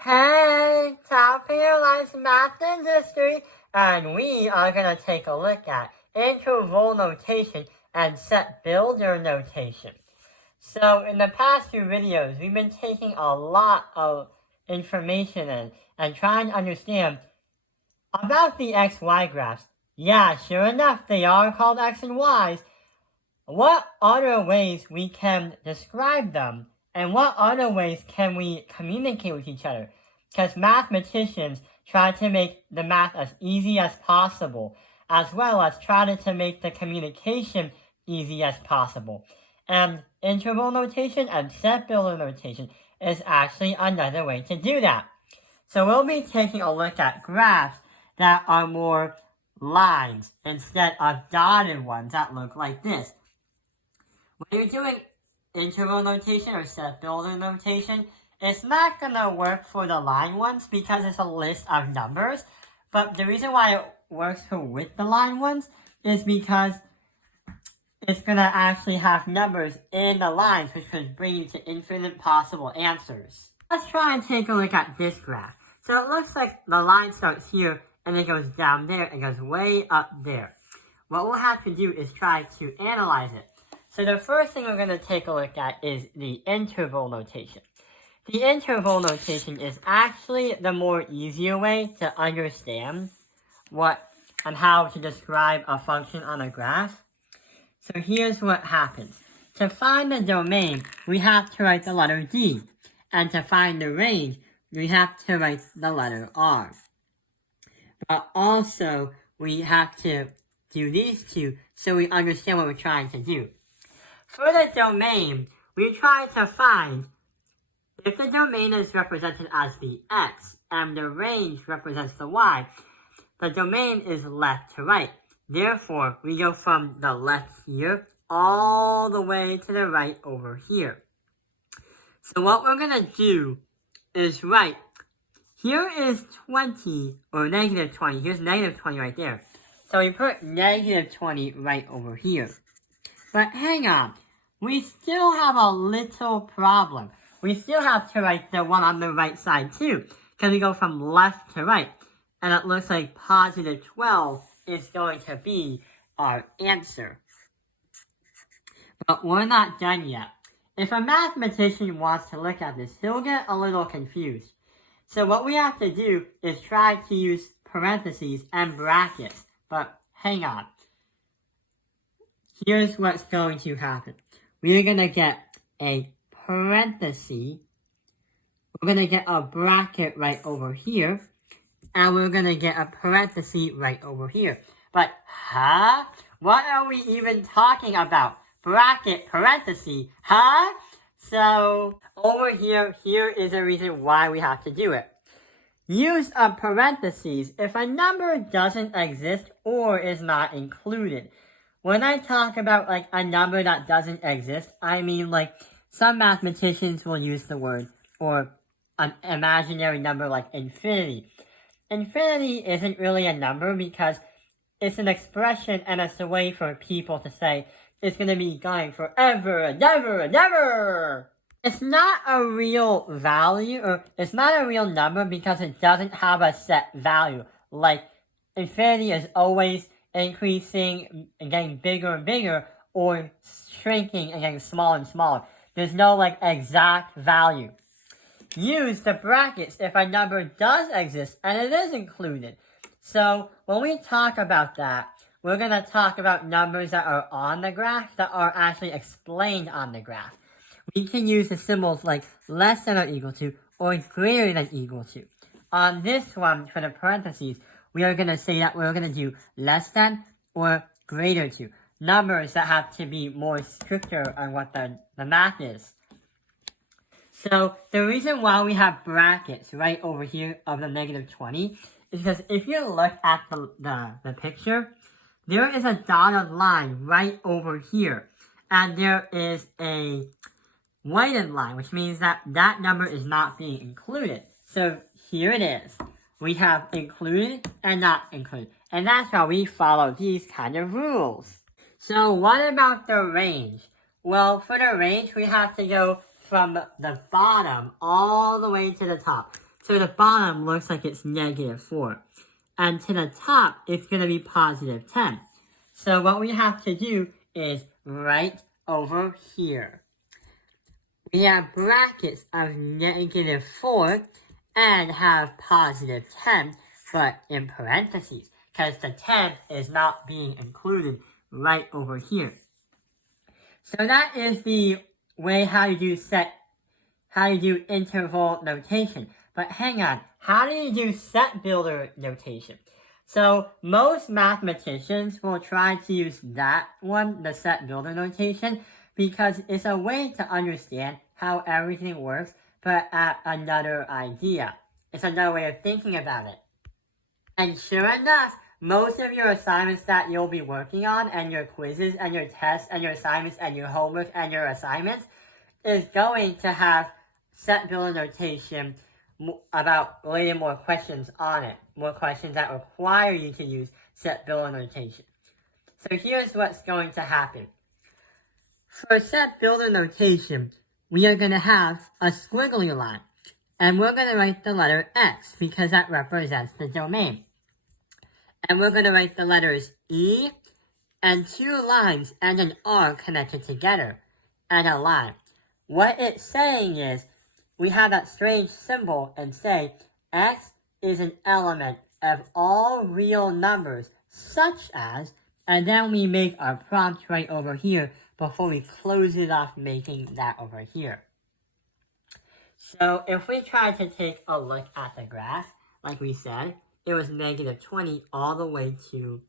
Hey, Top Realized Math Industry, and we are going to take a look at interval notation and set builder notation. So in the past few videos, we've been taking a lot of information in and trying to understand about the XY graphs. Yeah, sure enough, they are called X and Y's. What other ways we can describe them? And what other ways can we communicate with each other? Because mathematicians try to make the math as easy as possible, as well as try to make the communication easy as possible. And interval notation and set builder notation is actually another way to do that. So we'll be taking a look at graphs that are more lines instead of dotted ones that look like this. When you're doing interval notation or set builder notation, it's not going to work for the line ones because it's a list of numbers. But the reason why it works with the line ones is because it's going to actually have numbers in the lines, which could bring you to infinite possible answers. Let's try and take a look at this graph. So it looks like the line starts here and it goes down there and goes way up there. What we'll have to do is try to analyze it. So the first thing we're going to take a look at is the interval notation. The interval notation is actually the more easier way to understand what and how to describe a function on a graph. So here's what happens. To find the domain, we have to write the letter D. And to find the range, we have to write the letter R. But also, we have to do these two so we understand what we're trying to do. For the domain, we try to find if the domain is represented as the X and the range represents the Y, the domain is left to right. Therefore, we go from the left here all the way to the right over here. So what we're going to do is write, here is 20, or negative 20. Here's negative 20 right there. So we put negative 20 right over here. But hang on, we still have a little problem. We still have to write the one on the right side too, because we go from left to right. And it looks like positive 12 is going to be our answer. But we're not done yet. If a mathematician wants to look at this, he'll get a little confused. So what we have to do is try to use parentheses and brackets. But hang on. Here's what's going to happen. We're going to get a parenthesis. We're going to get a bracket right over here. And we're going to get a parenthesis right over here. But, huh? What are we even talking about? Bracket, parenthesis, huh? So, over here is a reason why we have to do it. Use a parenthesis if a number doesn't exist or is not included. When I talk about like a number that doesn't exist, I mean like some mathematicians will use the word or an imaginary number like infinity. Infinity isn't really a number because it's an expression and it's a way for people to say it's going to be going forever and ever and ever. It's not a real value or it's not a real number because it doesn't have a set value. Like infinity is always increasing and getting bigger and bigger or shrinking and getting smaller and smaller. There's no like exact value. Use the brackets if a number does exist and it is included. So when we talk about that, we're going to talk about numbers that are on the graph that are actually explained on the graph. We can use the symbols like less than or equal to or greater than equal to. On this one, for the parentheses, we are going to say that we're going to do less than or greater to. Numbers that have to be more stricter on what the math is. So the reason why we have brackets right over here of the negative 20 is because if you look at the picture, there is a dotted line right over here. And there is a whited line, which means that that number is not being included. So here it is. We have included and not included. And that's why we follow these kind of rules. So what about the range? Well, for the range, we have to go from the bottom all the way to the top. So the bottom looks like it's -4. And to the top, it's going to be +10. So what we have to do is right over here, we have brackets of -4 and have +10, but in parentheses, because the 10 is not being included right over here. So that is the way how you do interval notation. But hang on, how do you do set builder notation? So most mathematicians will try to use that one, the set builder notation, because it's a way to understand how everything works, but at another idea. It's another way of thinking about it. And sure enough, most of your assignments that you'll be working on, and your quizzes, and your tests, and your assignments, and your homework, and your assignments, is going to have set builder notation about related more questions on it. More questions that require you to use set builder notation. So here's what's going to happen. For set builder notation, we are going to have a squiggly line. And we're going to write the letter X because that represents the domain. And we're going to write the letters E and 2 lines and an R connected together and a line. What it's saying is, we have that strange symbol and say, X is an element of all real numbers, such as, and then we make our prompt right over here before we close it off making that over here. So if we try to take a look at the graph, like we said, it was -20 all the way to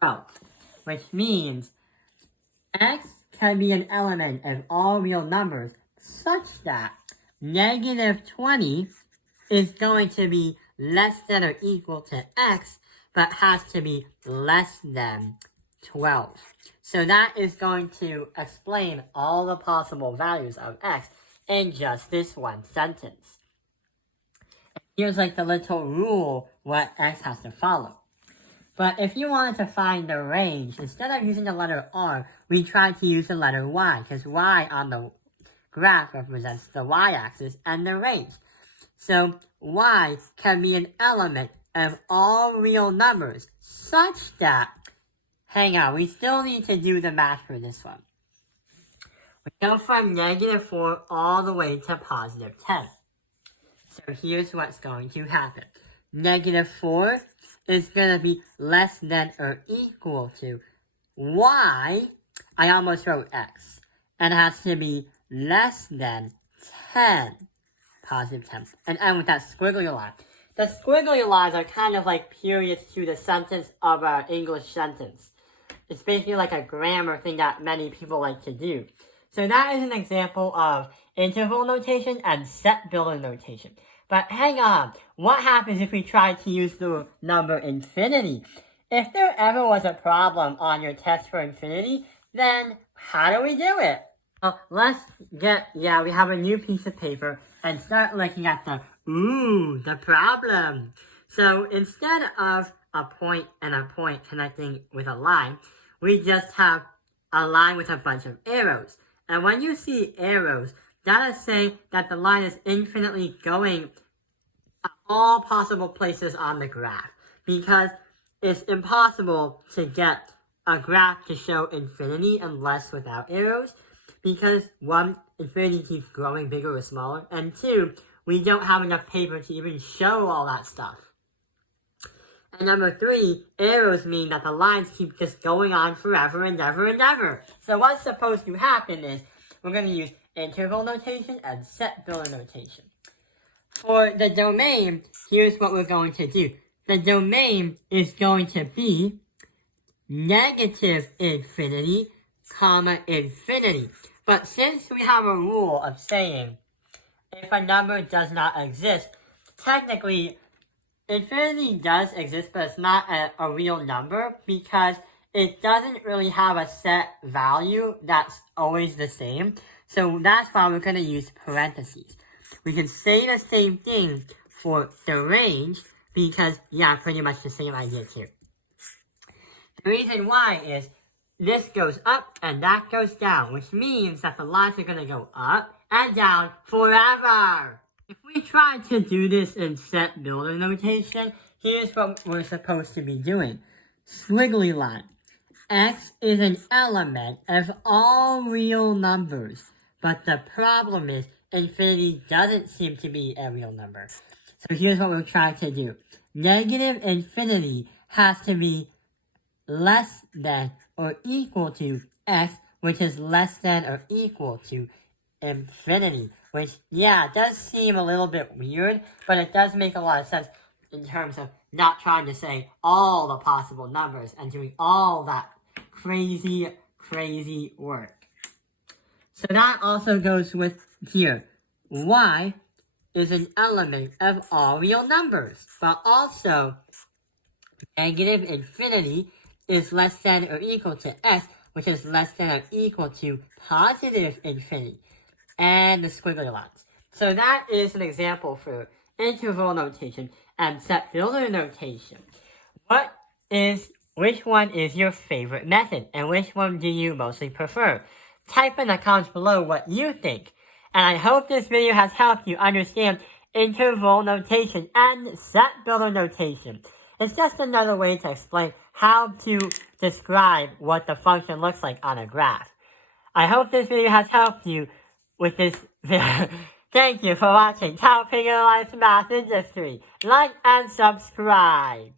12, which means X can be an element of all real numbers such that -20 is going to be less than or equal to X, but has to be less than 12. So that is going to explain all the possible values of X in just this one sentence. Here's like the little rule what X has to follow. But if you wanted to find the range, instead of using the letter R, we tried to use the letter Y, because Y on the graph represents the Y-axis and the range. So Y can be an element of all real numbers, such that, hang on, we still need to do the math for this one. We go from -4 all the way to +10. So here's what's going to happen. -4 is going to be less than or equal to Y, I almost wrote X, and has to be less than 10, +10, and end with that squiggly line. The squiggly lines are kind of like periods to the sentence of an English sentence. It's basically like a grammar thing that many people like to do. So that is an example of interval notation and set builder notation. But hang on, what happens if we try to use the number infinity? If there ever was a problem on your test for infinity, then how do we do it? We have a new piece of paper and start looking at the problem. So instead of a point and a point connecting with a line, we just have a line with a bunch of arrows. And when you see arrows, that is saying that the line is infinitely going at all possible places on the graph, because it's impossible to get a graph to show infinity unless without arrows, because 1, infinity keeps growing bigger or smaller, and 2, we don't have enough paper to even show all that stuff. And number 3, arrows mean that the lines keep just going on forever and ever and ever. So what's supposed to happen is we're going to use interval notation and set builder notation. For the domain, here's what we're going to do. The domain is going to be -infinity, infinity. But since we have a rule of saying if a number does not exist, technically infinity does exist, but it's not a real number because it doesn't really have a set value that's always the same. So that's why we're going to use parentheses. We can say the same thing for the range because, pretty much the same idea too. The reason why is this goes up and that goes down, which means that the lines are going to go up and down forever. If we we try to do this in set builder notation, here's what we're supposed to be doing. Squiggly line. X is an element of all real numbers, but the problem is infinity doesn't seem to be a real number. So here's what we're trying to do. Negative infinity has to be less than or equal to x, which is less than or equal to infinity. Which, yeah, does seem a little bit weird, but it does make a lot of sense in terms of not trying to say all the possible numbers and doing all that crazy work. So that also goes with here. Y is an element of all real numbers, but also negative infinity is less than or equal to x, which is less than or equal to positive infinity, and the squiggly lines. So that is an example for interval notation and set builder notation. Which one is your favorite method, and which one do you mostly prefer? Type in the comments below what you think. And I hope this video has helped you understand interval notation and set builder notation. It's just another way to explain how to describe what the function looks like on a graph. I hope this video has helped you with this video. Thank you for watching Tao Ping Life Math Industry. Like and subscribe.